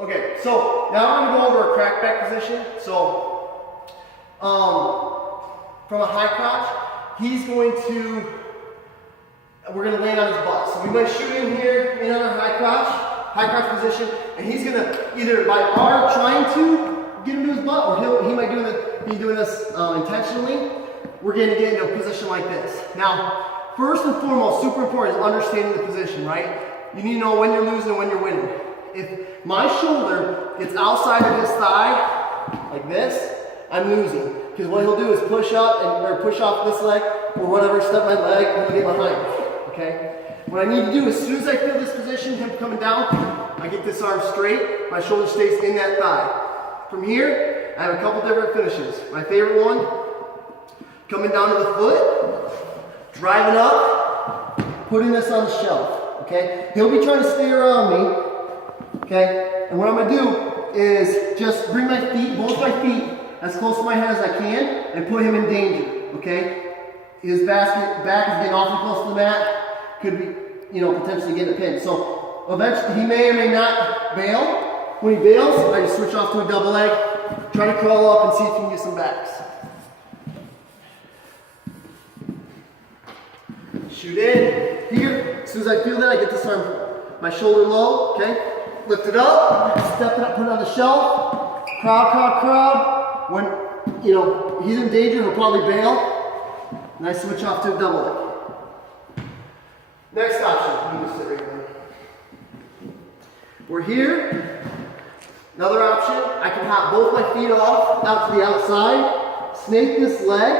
Okay, so now I'm gonna go over a crack back position. So, from a high crotch, we're gonna land on his butt. So we might shoot in here, in on our high crotch position, and he's gonna either by our trying to get him to his butt, or he might be doing this intentionally. We're gonna get into a position like this. Now, first and foremost, super important is understanding the position, right? You need to know when you're losing and when you're winning. If my shoulder gets outside of his thigh, like this, I'm losing. Because what he'll do is push up or push off this leg, or whatever, step my leg, and he'll get behind me, okay? What I need to do, as soon as I feel this position, him coming down, I get this arm straight, my shoulder stays in that thigh. From here, I have a couple different finishes. My favorite one, coming down to the foot, driving up, putting this on the shelf, okay? He'll be trying to stay around me, okay? And what I'm gonna do is just bring my feet, both my feet, as close to my head as I can, and put him in danger, okay? His back is getting awfully close to the mat, could be, potentially getting a pin. So eventually, he may or may not bail. When he bails, I just switch off to a double leg, try to crawl up and see if you can get some backs. Shoot in, here. As soon as I feel that, I get this arm, my shoulder low, okay? Lift it up, step it up, put it on the shelf. Crowd. When, he's in danger, he'll probably bail. And I switch off to a double leg. Next option, you just sit right there. We're here. Another option, I can hop both my feet off out to the outside, snake this leg.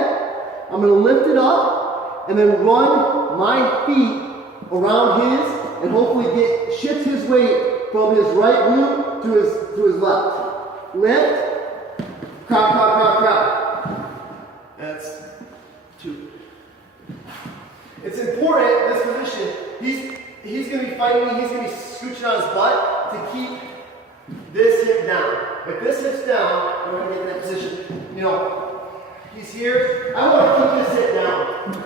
I'm gonna lift it up and then run my feet around his and hopefully shift his weight from his right glute to his left. Lift, crowd. That's 2. It's important, this position, he's going to be fighting me, he's going to be scooching on his butt to keep this hip down. If this hip's down, we're going to get in that position. He's here, I want to keep this hip down,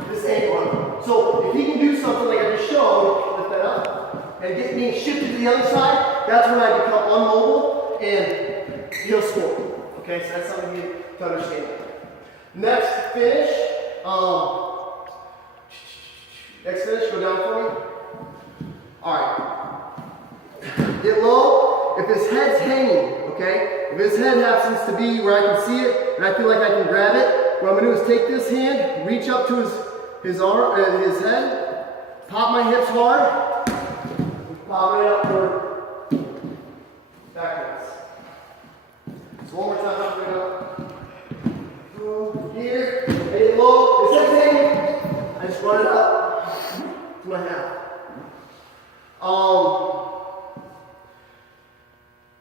this ankle. So if he can do something like I just showed, lift that up, and get me shifted to the other side, that's when I become unmobile and he'll score. Okay, so that's something you need to understand. Next finish, go down for me. Alright. Get low. If his head's hanging, okay? If his head happens to be where I can see it and I feel like I can grab it, what I'm gonna do is take this hand, reach up to his arm, his head, pop my hips hard, pop it up for backwards. So one more time, bring it up. Boom, here, get low, his head's hanging. I just run it up to my half.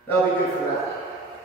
That'll be good for that.